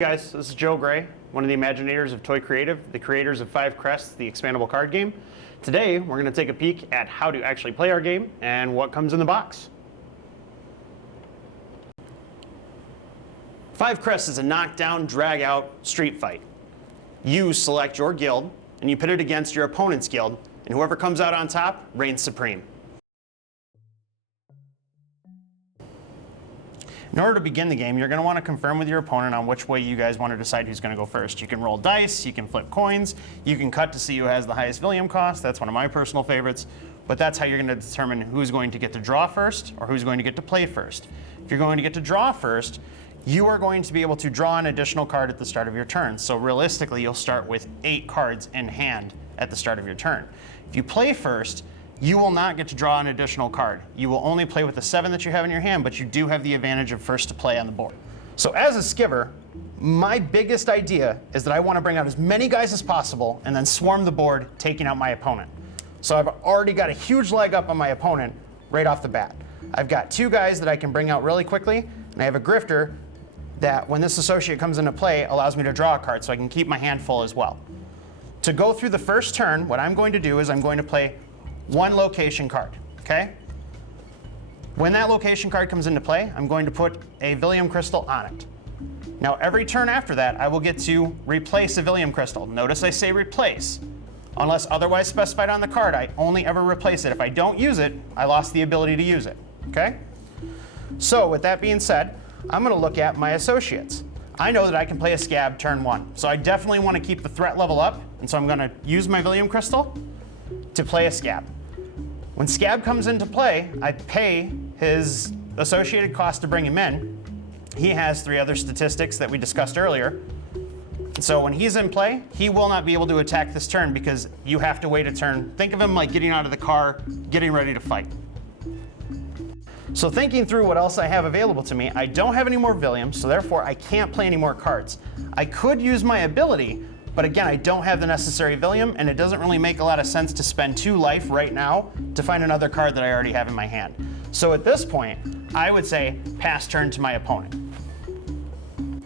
Hey guys, this is Joe Gray, one of the imaginators of Toy Creative, the creators of 5 Crests, the expandable card game. Today, we're going to take a peek at how to actually play our game and what comes in the box. 5 Crests is a knockdown, drag-out street fight. You select your guild, and you pit it against your opponent's guild, and whoever comes out on top reigns supreme. In order to begin the game, you're going to want to confirm with your opponent on which way you guys want to decide who's going to go first. You can roll dice, you can flip coins, you can cut to see who has the highest Villium cost. That's one of my personal favorites. But that's how you're going to determine who's going to get to draw first or who's going to get to play first. If you're going to get to draw first, you are going to be able to draw an additional card at the start of your turn. So realistically, you'll start with 8 cards in hand at the start of your turn. If you play first, you will not get to draw an additional card. You will only play with the 7 that you have in your hand, but you do have the advantage of first to play on the board. So as a skiver, my biggest idea is that I want to bring out as many guys as possible and then swarm the board, taking out my opponent. So I've already got a huge leg up on my opponent right off the bat. I've got 2 guys that I can bring out really quickly, and I have a grifter that, when this associate comes into play, allows me to draw a card so I can keep my hand full as well. To go through the first turn, what I'm going to do is I'm going to play 1 location card, okay? When that location card comes into play, I'm going to put a Villium crystal on it. Now, every turn after that, I will get to replace a Villium crystal. Notice I say replace. Unless otherwise specified on the card, I only ever replace it. If I don't use it, I lost the ability to use it, okay? So with that being said, I'm going to look at my associates. I know that I can play a scab turn 1, so I definitely want to keep the threat level up, and so I'm going to use my Villium crystal to play a scab. When scab comes into play, I pay his associated cost to bring him in. He has 3 other statistics that we discussed earlier. So when he's in play, he will not be able to attack this turn because you have to wait a turn. Think of him like getting out of the car, getting ready to fight. So thinking through what else I have available to me, I don't have any more Villium, so therefore I can't play any more cards. I could use my ability, but again, I don't have the necessary Villium, and it doesn't really make a lot of sense to spend 2 life right now to find another card that I already have in my hand. So at this point, I would say pass turn to my opponent.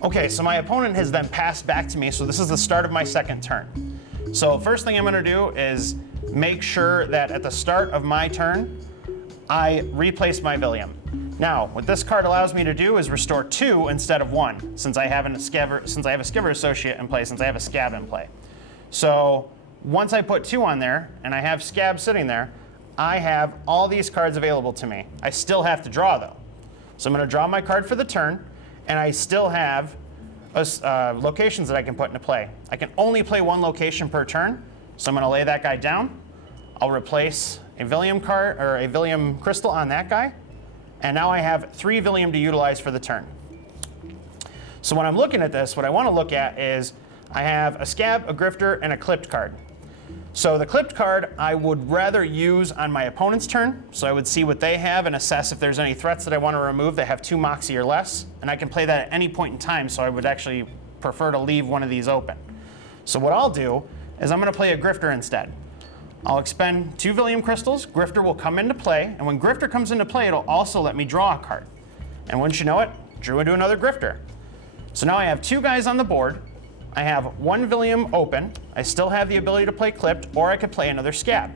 Okay, so my opponent has then passed back to me, so this is the start of my second turn. So first thing I'm going to do is make sure that at the start of my turn, I replace my Villium. Now, what this card allows me to do is restore 2 instead of 1, since I have a skiver associate in play, since I have a scab in play. So once I put 2 on there, and I have scab sitting there, I have all these cards available to me. I still have to draw, though. So I'm going to draw my card for the turn, and I still have locations that I can put into play. I can only play 1 location per turn, so I'm going to lay that guy down. I'll replace a Villium card or a Villium crystal on that guy. And now I have 3 Villium to utilize for the turn. So when I'm looking at this, what I want to look at is I have a scab, a grifter, and a clipped card. So the clipped card I would rather use on my opponent's turn. So I would see what they have and assess if there's any threats that I want to remove that have 2 moxie or less. And I can play that at any point in time, so I would actually prefer to leave one of these open. So what I'll do is I'm going to play a grifter instead. I'll expend 2 Villium crystals, grifter will come into play, and when grifter comes into play, it'll also let me draw a card. And wouldn't you know it, drew into another grifter. So now I have 2 guys on the board, I have 1 Villium open, I still have the ability to play clipped, or I could play another scab.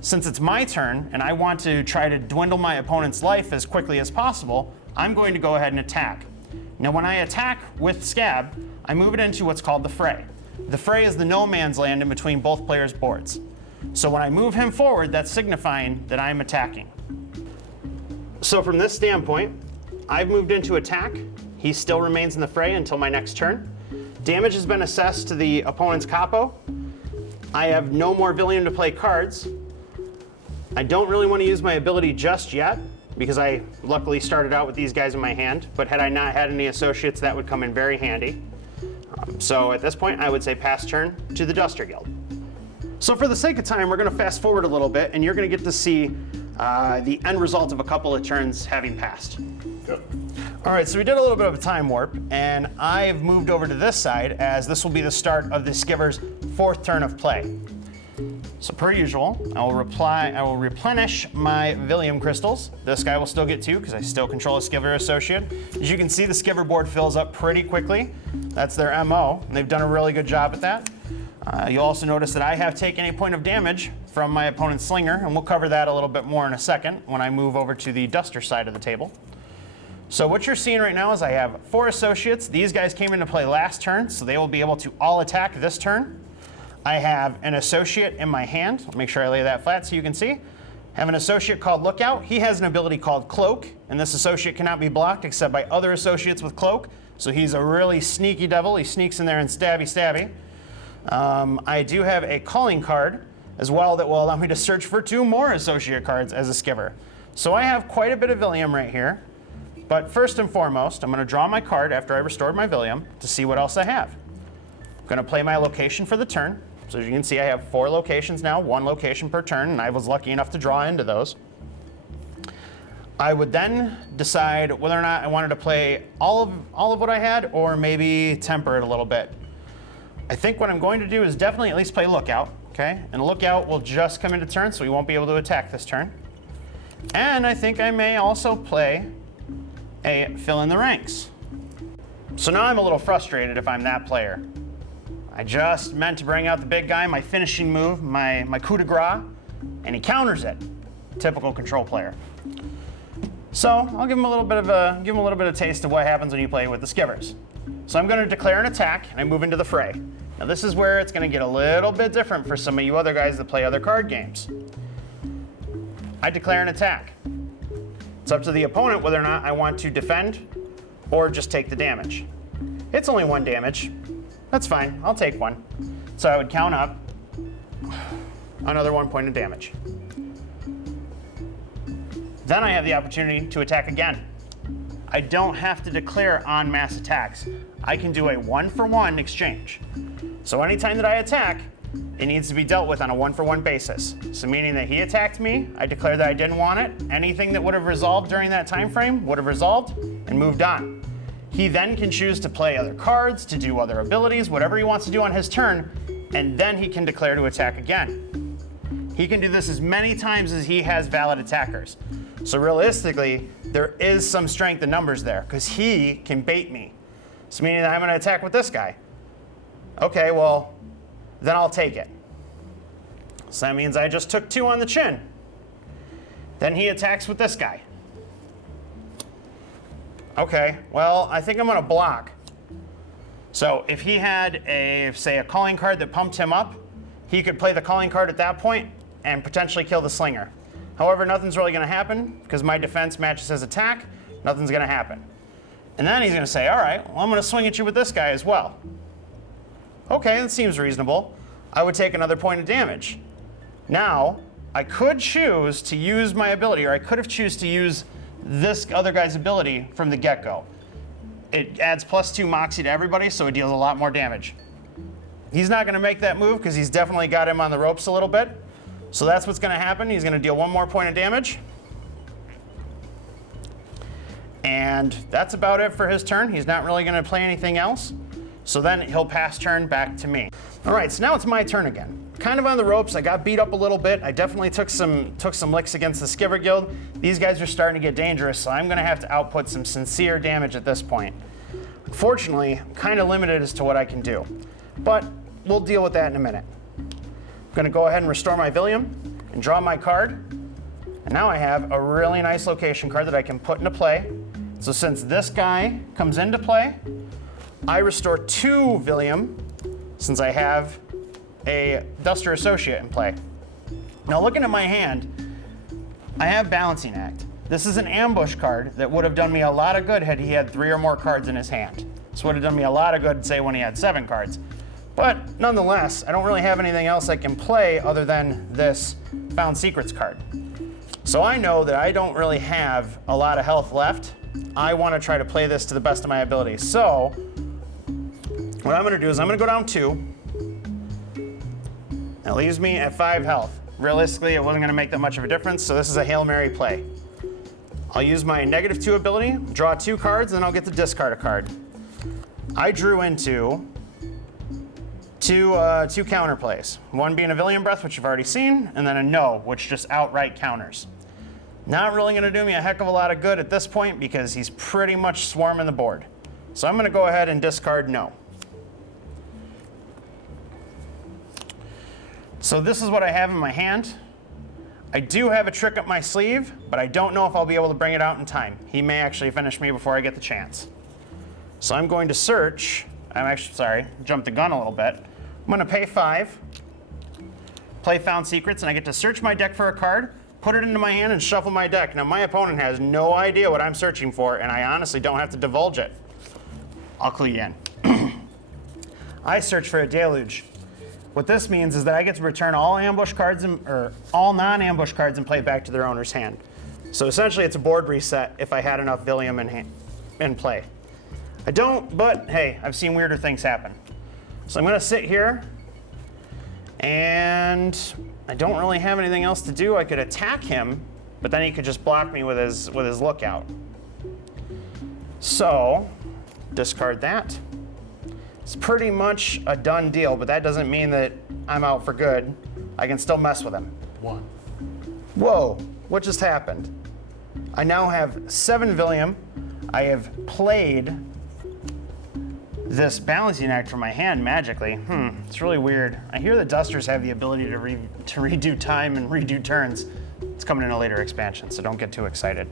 Since it's my turn, and I want to try to dwindle my opponent's life as quickly as possible, I'm going to go ahead and attack. Now when I attack with scab, I move it into what's called the fray. The fray is the no man's land in between both players' boards. So when I move him forward, that's signifying that I'm attacking. So from this standpoint, I've moved into attack. He still remains in the fray until my next turn. Damage has been assessed to the opponent's capo. I have no more Villium to play cards. I don't really want to use my ability just yet, because I luckily started out with these guys in my hand, but had I not had any associates, that would come in very handy. So at this point, I would say pass turn to the Duster Guild. So for the sake of time, we're going to fast forward a little bit, and you're going to get to see the end result of a couple of turns having passed. Yep. All right, so we did a little bit of a time warp, and I've moved over to this side, as this will be the start of the Skiver's 4th turn of play. So per usual, I will replenish my Villium crystals. This guy will still get 2 because I still control a Skiver associate. As you can see, the Skiver board fills up pretty quickly. That's their MO, and they've done a really good job at that. You'll also notice that I have taken a point of damage from my opponent's Slinger, and we'll cover that a little bit more in a second when I move over to the Duster side of the table. So what you're seeing right now is I have 4 associates. These guys came into play last turn, so they will be able to all attack this turn. I have an associate in my hand. I'll make sure I lay that flat so you can see. I have an associate called Lookout. He has an ability called Cloak, and this associate cannot be blocked except by other associates with Cloak. So he's a really sneaky devil. He sneaks in there and stabby. I do have a calling card as well that will allow me to search for 2 more associate cards as a Skiver. So I have quite a bit of Villium right here. But first and foremost, I'm going to draw my card after I restored my Villium to see what else I have. I'm going to play my location for the turn. So as you can see, I have 4 locations now, 1 location per turn, and I was lucky enough to draw into those. I would then decide whether or not I wanted to play all of what I had, or maybe temper it a little bit. I think what I'm going to do is definitely at least play Lookout, okay? And Lookout will just come into turn, so he won't be able to attack this turn. And I think I may also play a Fill in the Ranks. So now I'm a little frustrated if I'm that player. I just meant to bring out the big guy, my finishing move, my coup de grace, and he counters it. Typical control player. So I'll give him a little bit of taste of what happens when you play with the Skivers. So I'm going to declare an attack, and I move into the fray. Now this is where it's going to get a little bit different for some of you other guys that play other card games. I declare an attack. It's up to the opponent whether or not I want to defend or just take the damage. It's only 1 damage. That's fine, I'll take 1. So I would count up another 1 point of damage. Then I have the opportunity to attack again. I don't have to declare en masse attacks. I can do a 1-for-1 exchange. So anytime that I attack, it needs to be dealt with on a 1-for-1 basis. So meaning that he attacked me, I declare that I didn't want it. Anything that would have resolved during that time frame would have resolved and moved on. He then can choose to play other cards, to do other abilities, whatever he wants to do on his turn, and then he can declare to attack again. He can do this as many times as he has valid attackers. So realistically, there is some strength in numbers there, because he can bait me. So meaning that I'm going to attack with this guy. Okay, well, then I'll take it. So that means I just took 2 on the chin. Then he attacks with this guy. Okay, well, I think I'm going to block. So if he had say a calling card that pumped him up, he could play the calling card at that point and potentially kill the Slinger. However, nothing's really going to happen because my defense matches his attack. Nothing's going to happen. And then he's going to say, all right, well, I'm going to swing at you with this guy as well. Okay, that seems reasonable. I would take another point of damage. Now, I could choose to use my ability, or I could have chosen to use this other guy's ability from the get-go. It adds +2 Moxie to everybody, so it deals a lot more damage. He's not going to make that move because he's definitely got him on the ropes a little bit. So that's what's going to happen. He's going to deal 1 more point of damage. And that's about it for his turn. He's not really going to play anything else. So then he'll pass turn back to me. All right, so now it's my turn again. Kind of on the ropes. I got beat up a little bit. I definitely took some licks against the Skiver Guild. These guys are starting to get dangerous, so I'm going to have to output some sincere damage at this point. Unfortunately, I'm kind of limited as to what I can do, but we'll deal with that in a minute. I'm going to go ahead and restore my Villium and draw my card. And now I have a really nice location card that I can put into play. So since this guy comes into play, I restore 2 Villium since I have a Duster Associate in play. Now looking at my hand, I have Balancing Act. This is an ambush card that would have done me a lot of good had he had 3 or more cards in his hand. This would have done me a lot of good, say, when he had 7 cards. But nonetheless, I don't really have anything else I can play other than this Found Secrets card. So I know that I don't really have a lot of health left. I want to try to play this to the best of my ability. So what I'm going to do is I'm going to go down 2. That leaves me at 5 health. Realistically, it wasn't going to make that much of a difference, so this is a Hail Mary play. I'll use my -2 ability, draw 2 cards, and then I'll get to discard a card. I drew into two counter plays. One being a Villium Breath, which you've already seen, and then a No, which just outright counters. Not really going to do me a heck of a lot of good at this point because he's pretty much swarming the board. So I'm going to go ahead and discard No. So this is what I have in my hand. I do have a trick up my sleeve, but I don't know if I'll be able to bring it out in time. He may actually finish me before I get the chance. So I'm going to search. I'm actually, sorry, jumped the gun a little bit. I'm going to pay 5, play Found Secrets, and I get to search my deck for a card, put it into my hand, and shuffle my deck. Now, my opponent has no idea what I'm searching for, and I honestly don't have to divulge it. I'll clue you in. I search for a Deluge. What this means is that I get to return all ambush cards or all non-ambush cards and play back to their owner's hand. So essentially, it's a board reset if I had enough Villium in play. I don't, but hey, I've seen weirder things happen. So I'm going to sit here, and I don't really have anything else to do. I could attack him, but then he could just block me with his lookout. So discard that. It's pretty much a done deal, but that doesn't mean that I'm out for good. I can still mess with him. 1. Whoa, what just happened? I now have 7 Villium. I have played this Balancing Act from my hand magically. It's really weird. I hear the Dusters have the ability to redo time and redo turns. It's coming in a later expansion, so don't get too excited.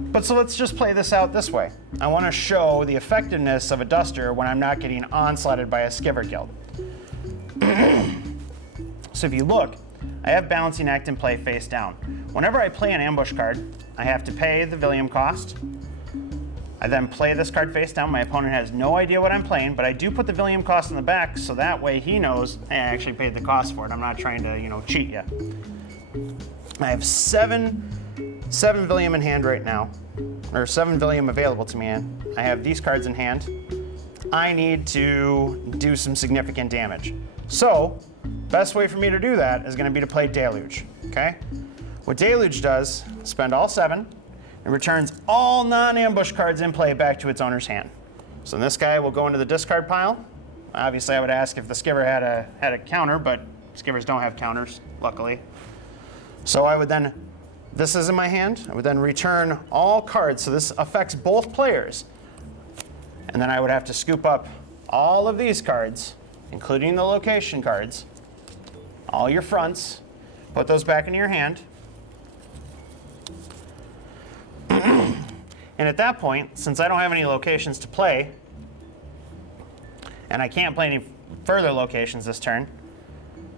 But so let's just play this out this way. I want to show the effectiveness of a Duster when I'm not getting onslaughted by a Skiver Guild. So if you look, I have Balancing Act in play face down. Whenever I play an ambush card, I have to pay the Villium cost. I then play this card face down. My opponent has no idea what I'm playing, but I do put the Villium cost in the back, so that way he knows, hey, I actually paid the cost for it. I'm not trying to, cheat you. I have 7 Villium in hand right now, or 7 Villium available to me. And I have these cards in hand. I need to do some significant damage. So, best way for me to do that is going to be to play Deluge. Okay? What Deluge does, spend all 7. It returns all non-ambush cards in play back to its owner's hand. So this guy will go into the discard pile. Obviously, I would ask if the Skiver had a counter, but Skivers don't have counters, luckily. So I would then, this is in my hand, I would then return all cards, so this affects both players. And then I would have to scoop up all of these cards, including the location cards, all your fronts, put those back into your hand. And at that point, since I don't have any locations to play, and I can't play any further locations this turn,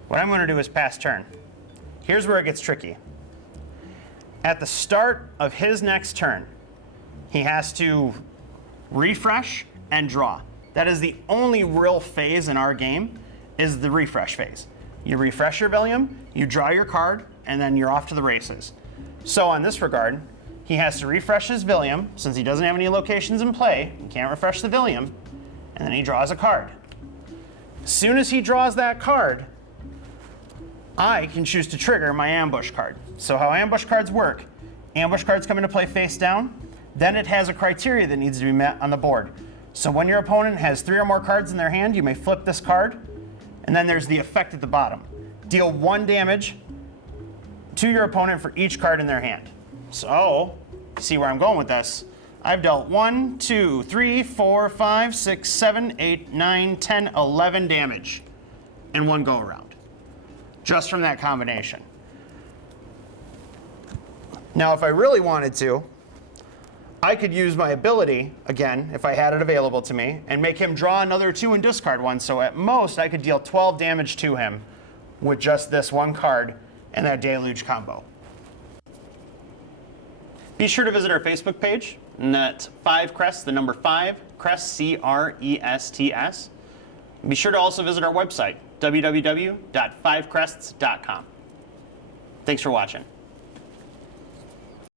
what I'm going to do is pass turn. Here's where it gets tricky. At the start of his next turn, he has to refresh and draw. That is the only real phase in our game, is the refresh phase. You refresh your Villium, you draw your card, and then you're off to the races. So on this regard, he has to refresh his Villium, since he doesn't have any locations in play, he can't refresh the Villium, and then he draws a card. As soon as he draws that card, I can choose to trigger my ambush card. So how ambush cards work, ambush cards come into play face down, then it has a criteria that needs to be met on the board. So when your opponent has 3 or more cards in their hand, you may flip this card, and then there's the effect at the bottom. Deal 1 damage to your opponent for each card in their hand. So, see where I'm going with this. I've dealt 1, 2, 3, 4, 5, 6, 7, 8, 9, 10, 11 damage in one go around, just from that combination. Now, if I really wanted to, I could use my ability, again, if I had it available to me, and make him draw another 2 and discard 1. So at most, I could deal 12 damage to him with just this 1 card and that Deluge combo. Be sure to visit our Facebook page, and that's 5Crests, the number 5, Crests, C-R-E-S-T-S. Be sure to also visit our website, www.5crests.com. Thanks for watching.